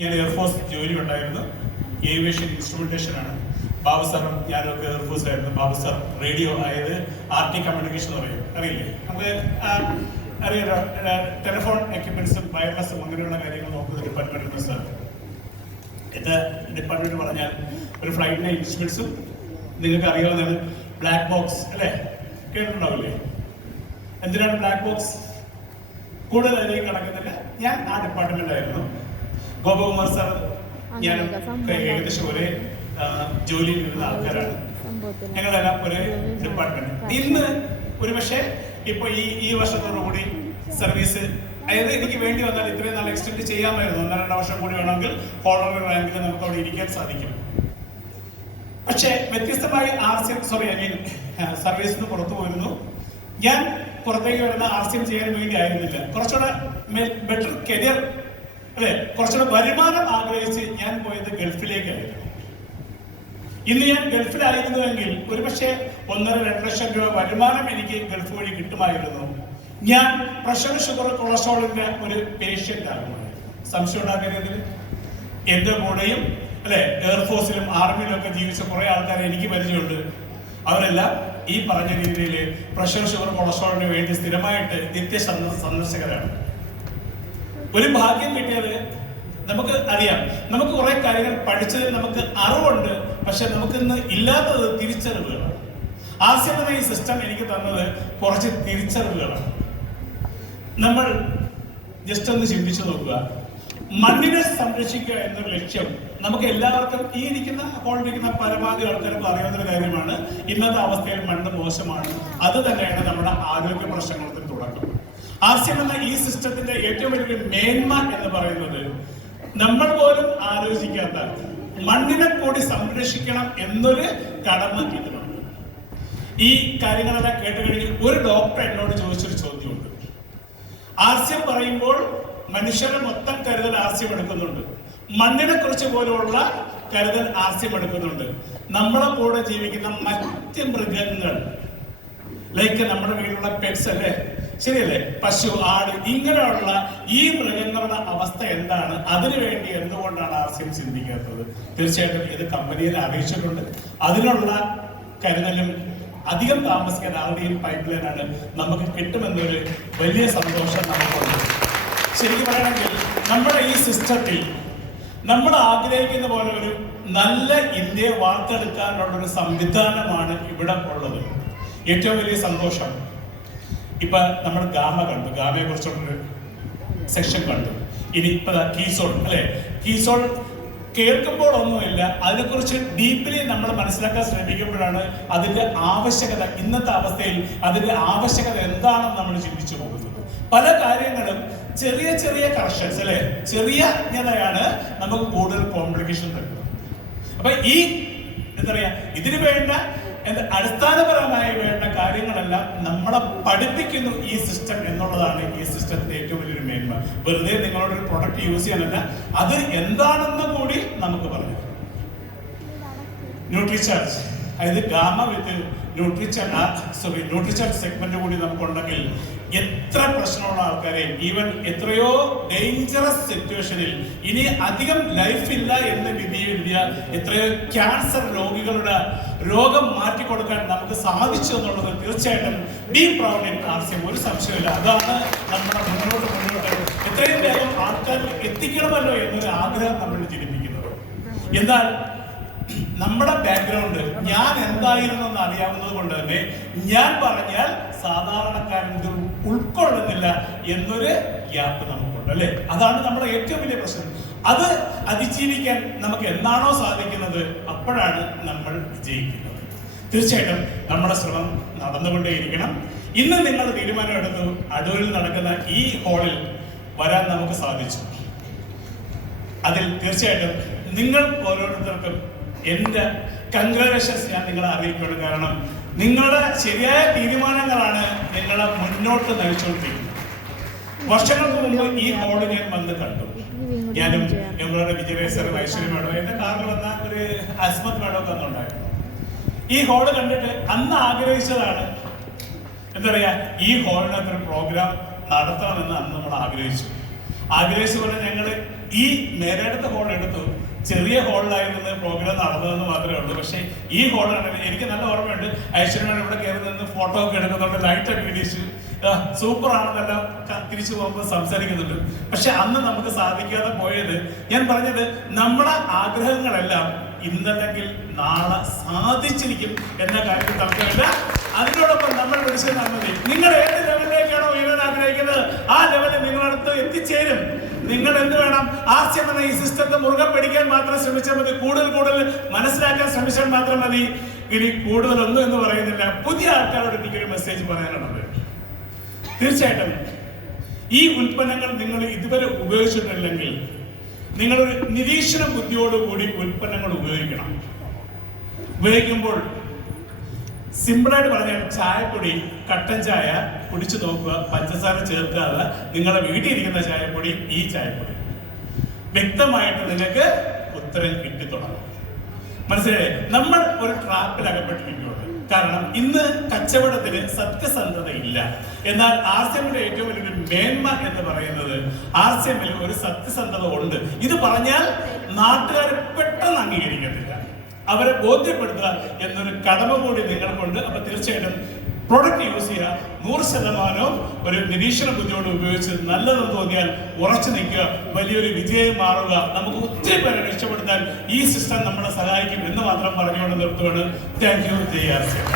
ഞാൻ എയർഫോഴ്സ് ജോലി ഉണ്ടായിരുന്നു. ഏവിയേഷൻ ഇൻസ്ട്രുമെന്റേഷൻ ആണ്. ബാബു സാറും ഞാനൊക്കെ എയർഫോഴ്സിലായിരുന്നു. ബാബു സാർ റേഡിയോ ആയത് RT കമ്മ്യൂണിക്കേഷൻ എന്ന് പറയും, അറിയില്ലേ? നമുക്ക് അറിയാലോ, ടെലിഫോൺ എക്യുപ്മെന്റ്സും വയർലെസ്സും അങ്ങനെയുള്ള കാര്യങ്ങൾ നോക്കുന്ന ഡിപ്പാർട്ട്മെന്റ് സാർ. എൻ്റെ ഡിപ്പാർട്ട്മെന്റ് പറഞ്ഞാൽ ഒരു ഫ്ലൈറ്റിന്റെ ഇൻസ്ട്രുമെന്റ്സും നിങ്ങൾക്ക് അറിയാവുന്നതാണ് ബ്ലാക്ക് ബോക്സ്, അല്ലേ? കേട്ടിട്ടുണ്ടാവില്ലേ? എന്തിനാണ് ബ്ലാക്ക് ബോക്സ്? കൂടുതൽ അതിലേക്ക് കടക്കുന്നില്ല. ഞാൻ ആ ഡിപ്പാർട്ട്മെന്റ് ആയിരുന്നു. ഗോപകുമാർ സാർ ഞാനും ഏകദേശം ഒരേ ജോലിയിൽ നിന്ന ആൾക്കാരാണ്. ഞങ്ങളെല്ലാം ഒരേ ഡിപ്പാർട്ട്മെന്റ്. ഇന്ന് ഒരു പക്ഷേ ഇപ്പൊ ഈ വർഷത്തോടുകൂടി സർവീസ്, അതായത് എനിക്ക് വേണ്ടി വന്നാൽ ഇത്രയും നാൾ എക്സ്റ്റെൻഡ് ചെയ്യാമായിരുന്നു. 1-2 വർഷം കൂടി വേണമെങ്കിൽ ഹോണററി റാങ്കിൽ നമുക്ക് അവിടെ ഇരിക്കാൻ സാധിക്കും. പക്ഷേ വ്യത്യസ്തമായി സർവീസിൽ നിന്ന് പുറത്തു പോയിരുന്നു. ഞാൻ പുറത്തേക്ക് വരുന്ന RCM ചെയ്യാൻ വേണ്ടി ആയിരുന്നില്ല. കുറച്ചുകൂടെ ബെറ്റർ കരിയർ, അല്ലെ, കുറച്ചുകൂടെ വരുമാനം ആഗ്രഹിച്ച് ഞാൻ പോയത് ഗൾഫിലേക്കായിരുന്നു. ഇന്ന് ഞാൻ ഗൾഫിലായിരുന്നുവെങ്കിൽ ഒരുപക്ഷെ 1.5-2 ലക്ഷം രൂപ വരുമാനം എനിക്ക് ഗൾഫ് വഴി കിട്ടുമായിരുന്നു. ഞാൻ പ്രഷർ, ഷുഗർ, കൊളസ്ട്രോളിന്റെ ഒരു പേഷ്യന്റ് ആകുമായിരുന്നു. സംശയം ഉണ്ടാക്കരുത്. എന്റെ കൂടെയും, അല്ലെ, എയർഫോഴ്സിലും ആർമിയിലും ഒക്കെ ജീവിച്ച കുറെ ആൾക്കാരെ എനിക്ക് പരിചയമുണ്ട്. അവരെല്ലാം ഈ പറഞ്ഞ രീതിയിൽ പ്രഷർ, ഷുഗർ, കൊളസ്ട്രോളിന് വേണ്ടി സ്ഥിരമായിട്ട് സന്ദർശകരാണ്. ഒരു ഭാഗ്യം കിട്ടിയത് നമുക്ക് അറിയാം, നമുക്ക് കുറെ കാര്യങ്ങൾ പഠിച്ചതിൽ നമുക്ക് അറിവുണ്ട്. പക്ഷെ നമുക്ക് ഇന്ന് ഇല്ലാത്തത് തിരിച്ചറിവുകളാണ്. RCM എന്ന ഈ സിസ്റ്റം എനിക്ക് തന്നത് കുറച്ച് തിരിച്ചറിവുകളാണ്. നമ്മൾ ജസ്റ്റ് ഒന്ന് ചിന്തിച്ചു നോക്കുക. മണ്ണിനെ സംരക്ഷിക്കുക എന്നൊരു ലക്ഷ്യം നമുക്ക് എല്ലാവർക്കും, ഈ ഹോളിരിക്കുന്ന പരമാവധി ആൾക്കാർക്ക് അറിയാവുന്ന കാര്യമാണ്. ഇന്നത്തെ അവസ്ഥയിൽ മണ്ണ് മോശമാണ്. അത് തന്നെയാണ് നമ്മുടെ ആരോഗ്യ പ്രശ്നങ്ങൾക്ക് തുടക്കം. RCM എന്ന ഈ സിസ്റ്റത്തിന്റെ ഏറ്റവും വലിയൊരു മേന്മ എന്ന് പറയുന്നത് നമ്മൾ പോലും ആലോചിക്കാത്ത മണ്ണിനെ കൂടി സംരക്ഷിക്കണം എന്നൊരു കടമ ഇതിനുണ്ട്. ഈ കാര്യങ്ങളെല്ലാം കേട്ട് കഴിഞ്ഞ് ഒരു ഡോക്ടർ എന്നോട് ചോദിച്ചൊരു ചോദ്യമുണ്ട്. RCM പറയുമ്പോൾ മനുഷ്യരുടെ മൊത്തം കരുതൽ RCM എടുക്കുന്നുണ്ട്. മണ്ണിനെ കുറിച്ച് പോലുള്ള കരുതൽ RCM എടുക്കുന്നുണ്ട്. നമ്മളെ കൂടെ ജീവിക്കുന്ന മറ്റ് മൃഗങ്ങൾ, ലൈക്ക് നമ്മുടെ വീട്ടിലുള്ള പെറ്റ്സ്, അല്ലേ, ശരിയല്ലേ, പശു, ആട്, ഇങ്ങനെയുള്ള ഈ മൃഗങ്ങളുടെ അവസ്ഥ എന്താണ്? അതിനുവേണ്ടി എന്തുകൊണ്ടാണ് RCM ചിന്തിക്കാത്തത്? തീർച്ചയായിട്ടും ഇത് കമ്പനിയിൽ അറിയിച്ചിട്ടുണ്ട്. അതിനുള്ള കരുതലും അധികം താമസിക്കാൻ ആരുടെയും പൈപ്പ് ലൈനാണ് നമുക്ക് കിട്ടുമെന്നൊരു വലിയ സന്തോഷം നമുക്കുണ്ട്. ശരിക്കും പറയണമെങ്കിൽ നമ്മുടെ ഈ സിസ്റ്റത്തിൽ നമ്മൾ ആഗ്രഹിക്കുന്ന പോലെ ഒരു നല്ല ഇന്ത്യയെ വാർത്തെടുക്കാനുള്ള ഒരു സംവിധാനമാണ് ഇവിടെ ഉള്ളത്. ഏറ്റവും വലിയ സന്തോഷം, ഇപ്പൊ നമ്മൾ ഗാമ കണ്ടു, ഗാമയെ കുറിച്ചുള്ളൊരു സെക്ഷൻ കണ്ടു. ഇനി ഇപ്പൊ കീസോൾ, അല്ലെ, കീസോൾ കേൾക്കുമ്പോൾ ഒന്നുമില്ല, അതിനെക്കുറിച്ച് ഡീപ്ലി നമ്മൾ മനസ്സിലാക്കാൻ ശ്രമിക്കുമ്പോഴാണ് അതിന്റെ ആവശ്യകത, ഇന്നത്തെ അവസ്ഥയിൽ അതിന്റെ ആവശ്യകത എന്താണെന്ന് നമ്മൾ ചിന്തിച്ചു പോകുന്നത്. പല കാര്യങ്ങളും ചെറിയ ചെറിയ കറക്ഷൻസ്, അല്ലെ, ചെറിയ അജ്ഞതയാണ് നമുക്ക് കൂടുതൽ കോംപ്ലിക്കേഷൻ തരുന്നത്. അപ്പൊ ഈ എന്താ പറയാ, ഇതിനു വേണ്ട അടിസ്ഥാനപരമായി വേണ്ട കാര്യങ്ങളെല്ലാം നമ്മളെ പഠിപ്പിക്കുന്നു ഈ സിസ്റ്റം എന്നുള്ളതാണ് ഈ സിസ്റ്റത്തിന്റെ ഏറ്റവും വലിയൊരു മേന്മ. വെറുതെ നിങ്ങളോടൊരു പ്രൊഡക്റ്റ് യൂസ് ചെയ്യാനല്ല, അത് എന്താണെന്ന് കൂടി നമുക്ക് പറഞ്ഞു. ന്യൂട്രിചാർജ്, അതായത് ഗാമ വിത്ത് ന്യൂട്രിചാർജ് സെഗ്മെന്റ് കൂടി നമുക്കുണ്ടെങ്കിൽ എത്ര പ്രശ്നമുള്ള ആൾക്കാരെ, ഈവൻ എത്രയോ ഡേഞ്ചറസ് സിറ്റുവേഷനിൽ ഇനി അധികം ലൈഫ് ഇല്ല എന്ന് വിധിയെഴുതിയ എത്രയോ ക്യാൻസർ രോഗികളുടെ രോഗം മാറ്റിക്കൊടുക്കാൻ നമുക്ക് സാധിച്ചു എന്നുള്ളത് തീർച്ചയായിട്ടും ബി പ്രൗഡ് ഇൻ RCM, ഒരു സംശയമില്ല. അതാണ് നമ്മുടെ മുന്നോട്ട് എത്രയും വേഗം ആൾക്കാരിൽ എത്തിക്കണമല്ലോ എന്നൊരു ആഗ്രഹം നമ്മൾ ജനിപ്പിക്കുന്നത്. എന്നാൽ നമ്മുടെ ബാക്ക്ഗ്രൗണ്ട്, ഞാൻ എന്തായിരുന്നു എന്ന് അറിയാവുന്നത് കൊണ്ട് തന്നെ ഞാൻ പറഞ്ഞാൽ സാധാരണക്കാരൻ ഇത് ഉൾക്കൊള്ളുന്നില്ല എന്നൊരു ഗ്യാപ്പ് നമുക്കുണ്ട്, അല്ലെ? അതാണ് നമ്മുടെ ഏറ്റവും വലിയ പ്രശ്നം. അത് അതിജീവിക്കാൻ നമുക്ക് എന്നാണോ സാധിക്കുന്നത് അപ്പോഴാണ് നമ്മൾ വിജയിക്കുന്നത്. തീർച്ചയായിട്ടും നമ്മുടെ ശ്രമം നടന്നുകൊണ്ടേയിരിക്കണം. ഇന്ന് നിങ്ങൾ തീരുമാനമെടുത്തു അടൂരിൽ നടക്കുന്ന ഈ ഹാളിൽ വരാൻ നമുക്ക് സാധിച്ചു. അതിൽ തീർച്ചയായിട്ടും നിങ്ങൾ ഓരോരുത്തർക്കും എന്റെ കൺഗ്രാജുലേഷൻസ് ഞാൻ നിങ്ങളെ അറിയിക്കുകയാണ്. കാരണം നിങ്ങളുടെ ശരിയായ തീരുമാനങ്ങളാണ് നിങ്ങളെ മുന്നോട്ട് നയിച്ചുകൊണ്ടിരിക്കുന്നത്. വർഷങ്ങൾക്ക് മുമ്പ് ഈ ഹോള് ഞാൻ വന്ന് കണ്ടു. ഞാനും ഞങ്ങളുടെ വിജയസറും ഐശ്വര്യ മേഡം, എന്റെ കാറിൽ വന്ന ഒരു അസ്മത് മേഡം ഒക്കെ അന്നുണ്ടായിരുന്നു. ഈ ഹോള് കണ്ടിട്ട് അന്ന് ആഗ്രഹിച്ചതാണ്, എന്താ പറയാ, ഈ ഹോളിനകത്തൊരു പ്രോഗ്രാം നടത്തണമെന്ന് അന്ന് നമ്മൾ ആഗ്രഹിച്ചു പോലെ ഞങ്ങള് ഈ മേലേടത്തെ ഹോൾ എടുത്തു, ചെറിയ ഹോളിലായിരുന്നു പ്രോഗ്രാം നടന്നതെന്ന് മാത്രമേ ഉള്ളൂ. പക്ഷേ ഈ ഹോളാണ് എനിക്ക് നല്ല ഓർമ്മയുണ്ട്. ഐശ്വര്യമാണ് ഇവിടെ കയറി നിന്ന് ഫോട്ടോ ഒക്കെ എടുക്കുന്നുണ്ട്, ലൈറ്റൊക്കെ ഇടിച്ചു, സൂപ്പർ ആണെന്നെല്ലാം തിരിച്ചു പോകുമ്പോൾ സംസാരിക്കുന്നുണ്ട്. പക്ഷെ അന്ന് നമുക്ക് സാധിക്കാതെ പോയത്, ഞാൻ പറഞ്ഞത്, നമ്മുടെ ആഗ്രഹങ്ങളെല്ലാം ഇന്നല്ലെങ്കിൽ നാളെ സാധിച്ചിരിക്കും എന്ന കാര്യത്തിൽ തർക്കമില്ല. അതിനോടൊപ്പം നമ്മൾ വിളിച്ചാൽ മതി. നിങ്ങൾ ഏത് ലെവലിലേക്കാണോ ഉയരാൻ ആഗ്രഹിക്കുന്നത് ആ ലെവലിൽ നിങ്ങളടുത്ത് എത്തിച്ചേരും. നിങ്ങൾ എന്ത് വേണം? ആർസിഎം എന്ന ഈ സിസ്റ്റത്തെ മുറുകെ പിടിക്കാൻ മാത്രം ശ്രമിച്ചാൽ മതി. കൂടുതൽ മനസ്സിലാക്കാൻ ശ്രമിച്ചാൽ മാത്രം മതി. ഇനി കൂടുതലൊന്നും എന്ന് പറയുന്നില്ല. പുതിയ ആൾക്കാരോട് എനിക്കൊരു മെസ്സേജ് പറയാനുള്ളത്, തീർച്ചയായിട്ടും ഈ ഉൽപ്പന്നങ്ങൾ നിങ്ങൾ ഇതുവരെ ഉപയോഗിച്ചിട്ടില്ലെങ്കിൽ നിങ്ങളൊരു നിരീക്ഷണ ബുദ്ധിയോടുകൂടി ഉൽപ്പന്നങ്ങൾ ഉപയോഗിക്കണം. ഉപയോഗിക്കുമ്പോൾ സിമ്പിളായിട്ട് പറഞ്ഞാൽ ചായപ്പൊടി, കട്ടൻ ചായ കുടിച്ചു നോക്കുക, പഞ്ചസാര ചേർക്കാതെ നിങ്ങളുടെ വീട്ടിൽ ഇരിക്കുന്ന ചായപ്പൊടി, ഈ ചായപ്പൊടി, വ്യക്തമായിട്ട് നിങ്ങൾക്ക് ഉത്തരം കിട്ടി തുടങ്ങും. മനസ്സിലായേ? നമ്മൾ ഒരു ട്രാപ്പിൽ അകപ്പെട്ടിരിക്കുകയാണ്. കാരണം ഇന്ന് കച്ചവടത്തിന് സത്യസന്ധത ഇല്ല. എന്നാൽ ആർസിഎമ്മിന്റെ ഏറ്റവും വലിയൊരു മേന്മ എന്ന് പറയുന്നത് ആർസിഎമ്മിൽ ഒരു സത്യസന്ധത ഉണ്ട്. ഇത് പറഞ്ഞാൽ നാട്ടുകാർ പെട്ടെന്ന് അംഗീകരിക്കത്തില്ല. അവരെ ബോധ്യപ്പെടുത്തുക എന്നൊരു കടമ കൂടി നിങ്ങൾക്കുണ്ട്. അപ്പൊ തീർച്ചയായിട്ടും പ്രൊഡക്റ്റ് യൂസ് ചെയ്യുക. 100% ഒരു നിരീക്ഷണ ബുദ്ധിയോട് ഉപയോഗിച്ച് നല്ലതെന്ന് തോന്നിയാൽ ഉറച്ചു നിൽക്കുക, വലിയൊരു വിജയം മാറുക. നമുക്ക് ഒത്തിരി പേരെ രക്ഷപ്പെടുത്താൻ ഈ സിസ്റ്റം നമ്മളെ സഹായിക്കും എന്ന് മാത്രം പറഞ്ഞുകൊണ്ട് നിർത്തുകയാണ്. Thank you. ജയ് ആർസിഎം.